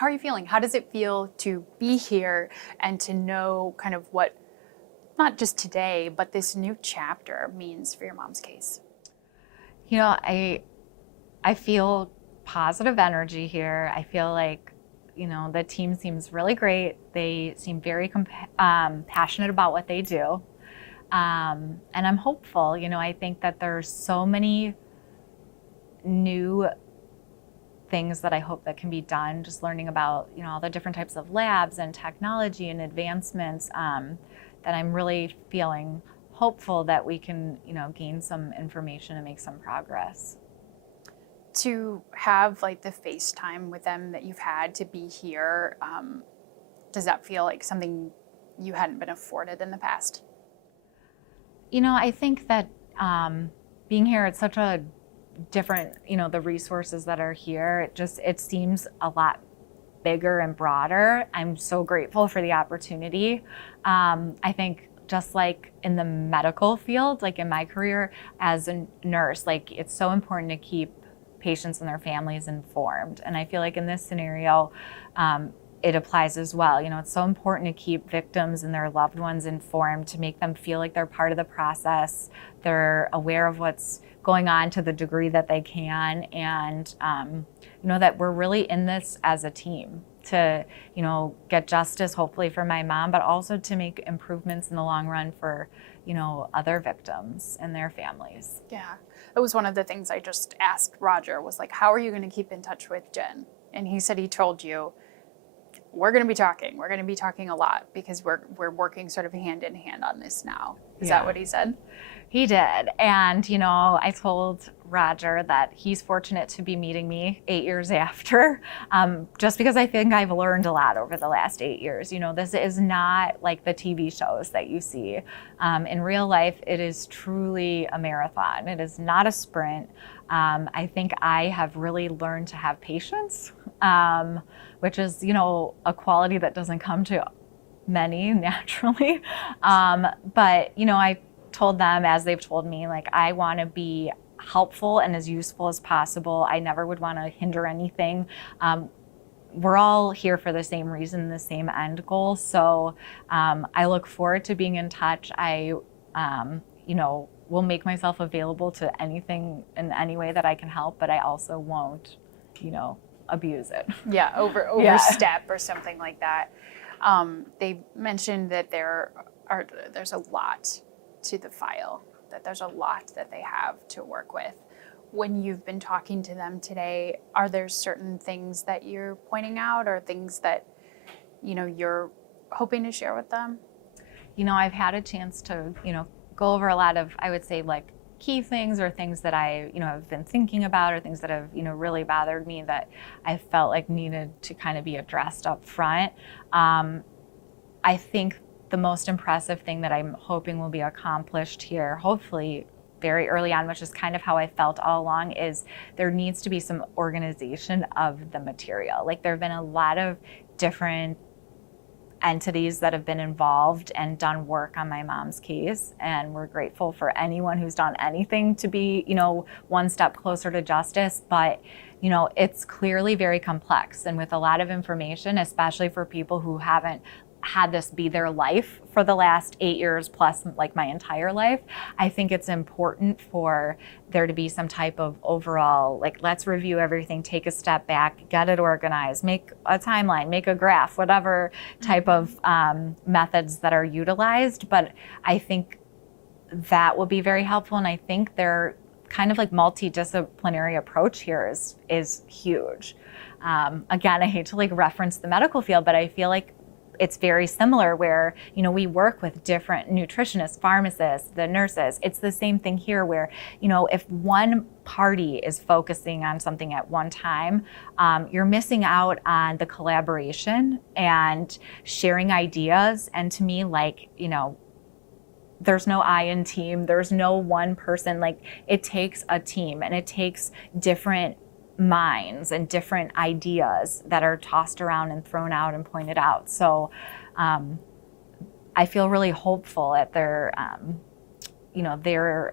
How are you feeling? How does it feel to be here and to know kind of what, not just today, but this new chapter means for your mom's case? You know, I feel positive energy here. I feel like, you know, the team seems really great. They seem very passionate about what they do. And I'm hopeful. You know, I think that there's so many new things that I hope that can be done, just learning about, you know, all the different types of labs and technology and advancements, that I'm really feeling hopeful that we can, you know, gain some information and make some progress. To have like the FaceTime with them that you've had to be here, does that feel like something you hadn't been afforded in the past? You know, I think that being here, it's such a different, you know, the resources that are here, it seems a lot bigger and broader. I'm so grateful for the opportunity. I think just like in the medical field, like in my career as a nurse, like it's so important to keep patients and their families informed. And I feel like in this scenario, it applies as well. You know, it's so important to keep victims and their loved ones informed, to make them feel like they're part of the process. They're aware of what's going on to the degree that they can, and you know, that we're really in this as a team to, you know, get justice hopefully for my mom, but also to make improvements in the long run for, you know, other victims and their families. Yeah, that was one of the things I just asked Roger, was like, how are you going to keep in touch with Jen? And he said he told you, we're going to be talking. We're going to be talking a lot because we're working sort of hand in hand on this now. Is that what he said? He did. And, you know, I told Roger that he's fortunate to be meeting me 8 years after, just because I think I've learned a lot over the last 8 years. You know, this is not like the TV shows that you see. In real life, it is truly a marathon. It is not a sprint. I think I have really learned to have patience, which is, you know, a quality that doesn't come to many naturally. But, you know, I told them, as they've told me, like, I want to be helpful and as useful as possible. I never would want to hinder anything. We're all here for the same reason, the same end goal. So I look forward to being in touch. I, you know, will make myself available to anything in any way that I can help, but I also won't, you know, abuse it. Yeah, overstep or something like that. They mentioned that there's a lot to the file, that there's a lot that they have to work with. When you've been talking to them today, are there certain things that you're pointing out, or things that, you know, you're hoping to share with them? You know, I've had a chance to, you know, go over a lot of, I would say, like, key things, or things that I, you know, have been thinking about, or things that have, you know, really bothered me that I felt like needed to kind of be addressed up front. I think the most impressive thing that I'm hoping will be accomplished here, hopefully very early on, which is kind of how I felt all along, is there needs to be some organization of the material. Like, there have been a lot of different entities that have been involved and done work on my mom's case, and we're grateful for anyone who's done anything to be, you know, one step closer to justice. But, you know, it's clearly very complex, and with a lot of information, especially for people who haven't had this be their life for the last 8 years plus, like my entire life, I think it's important for there to be some type of overall, like, let's review everything, take a step back, get it organized, make a timeline, make a graph, whatever type of methods that are utilized. But I think that will be very helpful, and I think their kind of like multidisciplinary approach here is huge. Again, I hate to like reference the medical field, but I feel like it's very similar, where, you know, we work with different nutritionists, pharmacists, the nurses. It's the same thing here, where, you know, if one party is focusing on something at one time, you're missing out on the collaboration and sharing ideas. And to me, like, you know, there's no I in team, there's no one person. Like, it takes a team, and it takes different minds and different ideas that are tossed around and thrown out and pointed out. So I feel really hopeful at their, you know, their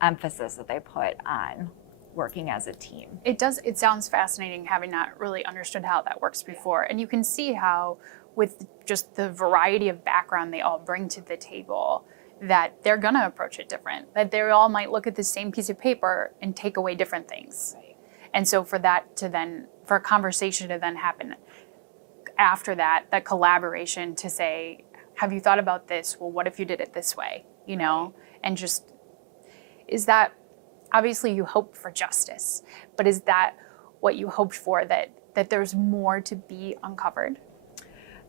emphasis that they put on working as a team. It does. It sounds fascinating, having not really understood how that works before. And you can see how, with just the variety of background they all bring to the table, that they're going to approach it different. That they all might look at the same piece of paper and take away different things. Right. And so for a conversation to then happen after that collaboration to say, have you thought about this? Well, what if you did it this way? You know, and just, is that, obviously you hope for justice, but is that what you hoped for, that there's more to be uncovered?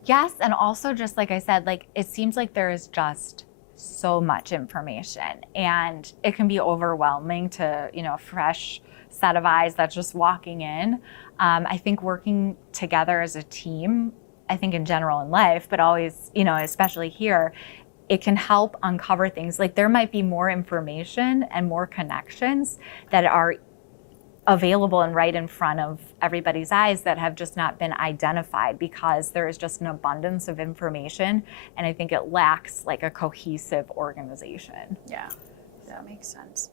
Yes, and also just like I said, like it seems like there is just so much information, and it can be overwhelming to, you know, a fresh set of eyes that's just walking in. I think working together as a team, I think in general in life, but always, you know, especially here, it can help uncover things. Like there might be more information and more connections that are available and right in front of everybody's eyes that have just not been identified because there is just an abundance of information, and I think it lacks like a cohesive organization. Yeah, that makes sense.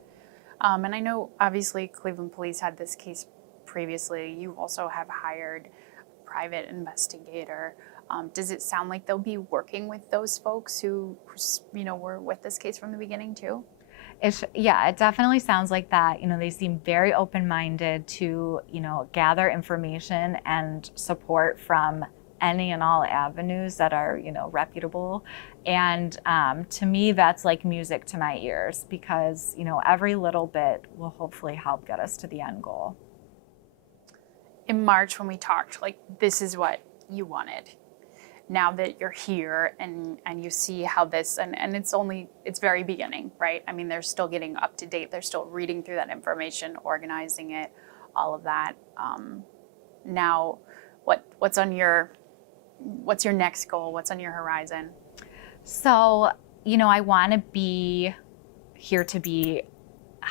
And I know obviously Cleveland Police had this case previously. You also have hired a private investigator. Does it sound like they'll be working with those folks who, you know, were with this case from the beginning too? Yeah, it definitely sounds like that. You know, they seem very open-minded to, you know, gather information and support from any and all avenues that are, you know, reputable. And to me, that's like music to my ears because, you know, every little bit will hopefully help get us to the end goal. In March when we talked, like, this is what you wanted. Now that you're here and you see how this, and it's very beginning, right? I mean, they're still getting up to date. They're still reading through that information, organizing it, all of that. Now, what's your next goal? What's on your horizon? So, you know, I want to be here to be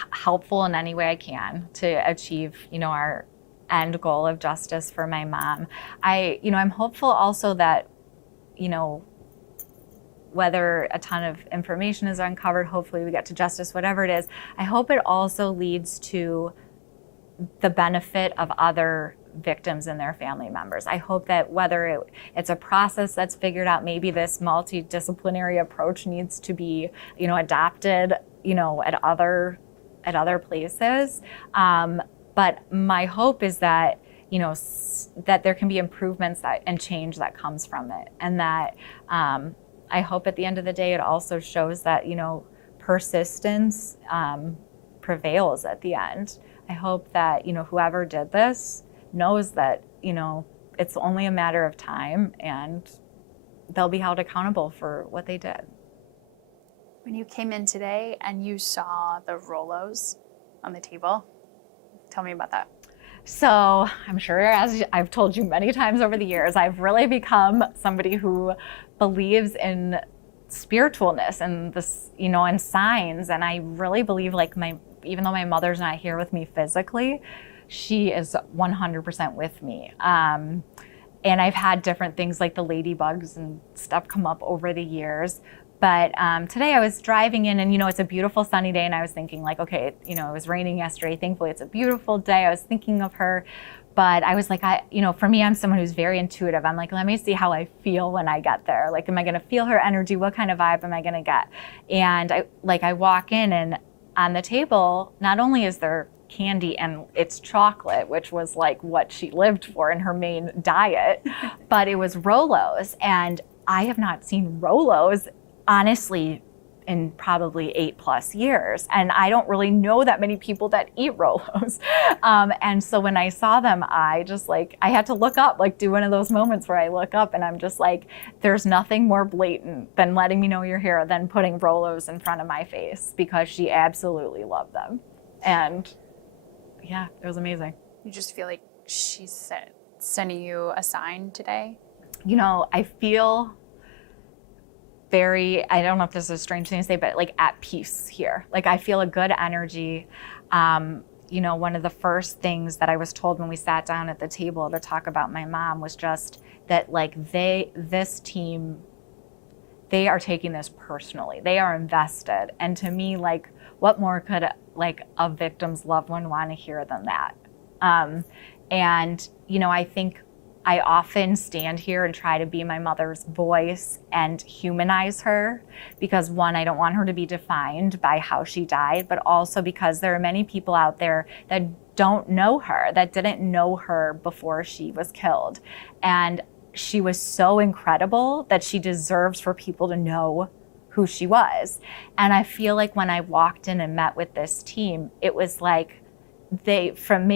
helpful in any way I can to achieve, you know, our end goal of justice for my mom. I'm hopeful also that, you know, whether a ton of information is uncovered, hopefully we get to justice, whatever it is, I hope it also leads to the benefit of other victims and their family members. I hope that whether it's a process that's figured out, maybe this multidisciplinary approach needs to be, you know, adopted, you know, at other places. But my hope is that, you know, that there can be improvements and change that comes from it. And that I hope at the end of the day, it also shows that, you know, persistence prevails at the end. I hope that, you know, whoever did this knows that, you know, it's only a matter of time and they'll be held accountable for what they did. When you came in today and you saw the Rolos on the table, tell me about that. So I'm sure, as I've told you many times over the years, I've really become somebody who believes in spiritualness and this, you know, and signs. And I really believe, like, even though my mother's not here with me physically, she is 100% with me. And I've had different things like the ladybugs and stuff come up over the years. But today I was driving in and, you know, it's a beautiful sunny day and I was thinking like, okay, you know, it was raining yesterday. Thankfully, it's a beautiful day. I was thinking of her, but I was like, you know, for me, I'm someone who's very intuitive. I'm like, let me see how I feel when I get there. Like, am I going to feel her energy? What kind of vibe am I going to get? And I walk in and on the table, not only is there candy and it's chocolate, which was like what she lived for in her main diet, but it was Rolos. And I have not seen Rolos honestly in probably 8+ years. And I don't really know that many people that eat Rolos. And so when I saw them, I just like, I had to look up, like do one of those moments where I look up and I'm just like, there's nothing more blatant than letting me know you're here than putting Rolos in front of my face, because she absolutely loved them. And yeah, it was amazing. You just feel like she's sending you a sign today? You know, I feel very, I don't know if this is a strange thing to say, but like at peace here. Like I feel a good energy. You know, one of the first things that I was told when we sat down at the table to talk about my mom was just that like this team, they are taking this personally. They are invested. And to me, like, what more could like a victim's loved one want to hear than that. And, I think I often stand here and try to be my mother's voice and humanize her because, one, I don't want her to be defined by how she died, but also because there are many people out there that don't know her, that didn't know her before she was killed. And she was so incredible that she deserves for people to know who she was. And I feel like when I walked in and met with this team, it was like from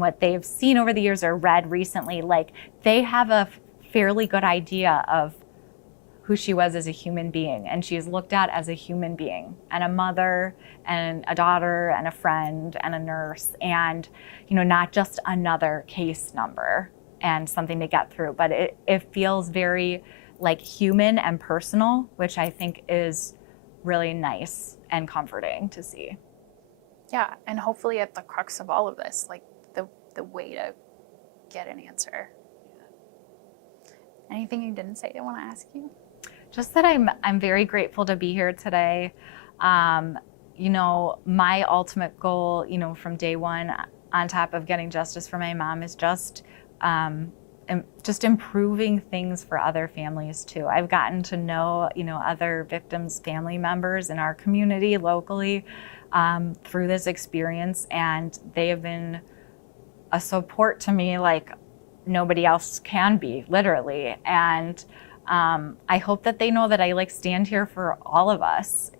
what they've seen over the years or read recently, like they have a fairly good idea of who she was as a human being. And she is looked at as a human being and a mother and a daughter and a friend and a nurse and, not just another case number and something to get through, but it feels very like human and personal, which I think is really nice and comforting to see. Yeah, and hopefully at the crux of all of this, like the way to get an answer. Anything you didn't say I want to ask you? Just that I'm very grateful to be here today. My ultimate goal, from day one, on top of getting justice for my mom, is just improving things for other families too. I've gotten to know, other victims' family members in our community locally through this experience, and they have been a support to me like nobody else can be, literally. And I hope that they know that I stand here for all of us.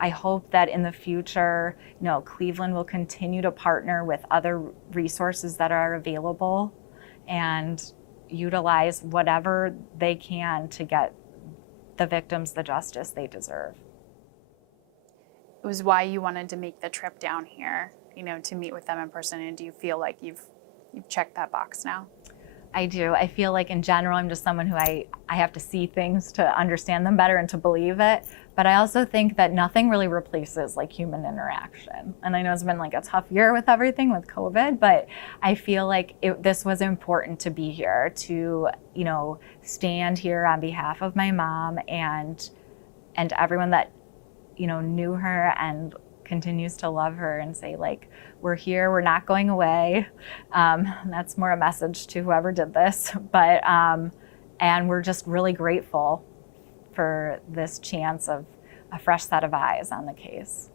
I hope that in the future, Cleveland will continue to partner with other resources that are available and utilize whatever they can to get the victims the justice they deserve. It was why you wanted to make the trip down here, to meet with them in person. And do you feel like you've checked that box now? I do. I feel like in general, I'm just someone who I have to see things to understand them better and to believe it. But I also think that nothing really replaces like human interaction. And I know it's been like a tough year with everything with COVID, but I feel like this was important to be here to, stand here on behalf of my mom and everyone that, knew her and continues to love her and say like, we're here, we're not going away. That's more a message to whoever did this, but and we're just really grateful for this chance of a fresh set of eyes on the case.